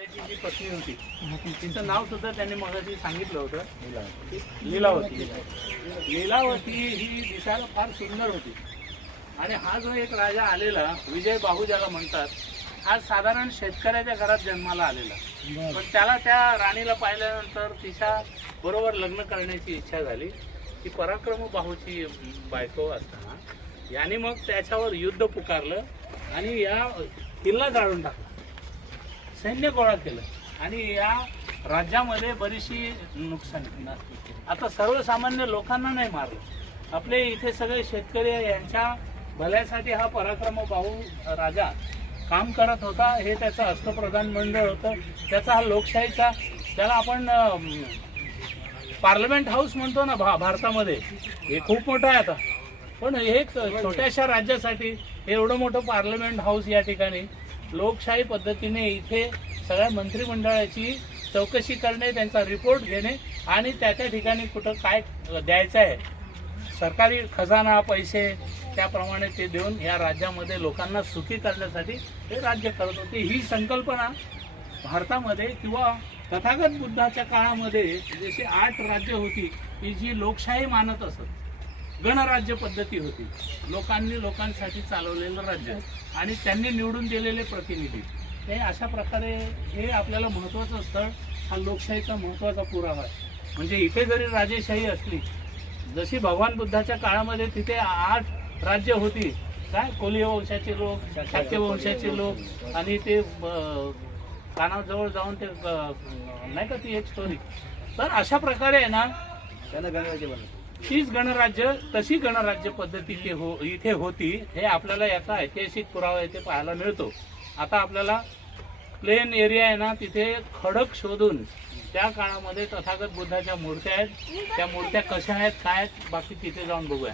जी पत्नी होती. तिचं नाव सुद्धा त्यांनी मगाशी सांगितलं होतं. लीलावती. लीलावती. ही दिसायला फार सुंदर होती. आणि हा जो एक राजा आलेला विजय बाहू ज्याला म्हणतात हा साधारण शेतकऱ्याच्या घरात जन्माला आलेला. पण त्याला त्या राणीला पाहिल्यानंतर तिच्या बरोबर लग्न करण्याची इच्छा झाली. ती पराक्रम बाहूची बायको असताना याने मग त्याच्यावर युद्ध पुकारलं आणि या किल्ला जाळून टाकला. सैन्य गोळा केलं. आणि या राज्यामध्ये बरीचशी नुकसान आता सर्वसामान्य लोकांना नाही मारलं. आपले इथे सगळे शेतकरी यांच्या भल्यासाठी हा पराक्रम भाऊ राजा काम करत होता हे त्याचं अष्टप्रधान मंडळ होतं. त्याचा हा लोकशाहीचा त्याला आपण पार्लमेंट हाऊस म्हणतो ना भा भारतामध्ये हे खूप मोठं आहे आता. पण हे एक छोट्याशा राज्यासाठी हे एवढं मोठं पार्लमेंट हाऊस या ठिकाणी लोकशाही पद्धतीने इथे सगळ्या मंत्रिमंडळाची चौकशी करणे त्यांचा रिपोर्ट घेणे आणि त्या त्या ठिकाणी कुठं काय द्यायचं आहे. सरकारी खजाना पैसे त्याप्रमाणे ते देऊन या राज्यामध्ये लोकांना सुखी करण्यासाठी हे राज्य करत होते. ही संकल्पना भारतामध्ये किंवा तथागत बुद्धाच्या काळामध्ये जशी आठ राज्य होती की जी लोकशाही मानत असत गणराज्य पद्धती होती. लोकांनी लोकांसाठी चालवलेलं राज्य आणि त्यांनी निवडून दिलेले प्रतिनिधी. हे अशा प्रकारे हे आपल्याला महत्त्वाचं स्थळ हा लोकशाहीचा महत्त्वाचा पुरावा आहे. म्हणजे इथे जरी राजेशाही असली जशी भगवान बुद्धाच्या काळामध्ये तिथे आठ राज्य होती काय? कोलिय वंशाचे लोक शाक्य वंशाचे लोक आणि ते कानाजवळ जाऊन ते नाही का ती एक स्टोरी तर अशा प्रकारे आहे ना तीच गणराज्य तशी गणराज्य पद्धती ते हो इथे होती हे आपल्याला याचा ऐतिहासिक पुरावा इथे पाहायला मिळतो. आता आपल्याला प्लेन एरिया आहे ना तिथे खडक शोधून त्या काळामध्ये तथागत बुद्धाच्या मूर्त्या आहेत. त्या मूर्त्या कशा आहेत काय आहेत बाकी तिथे जाऊन बघूया.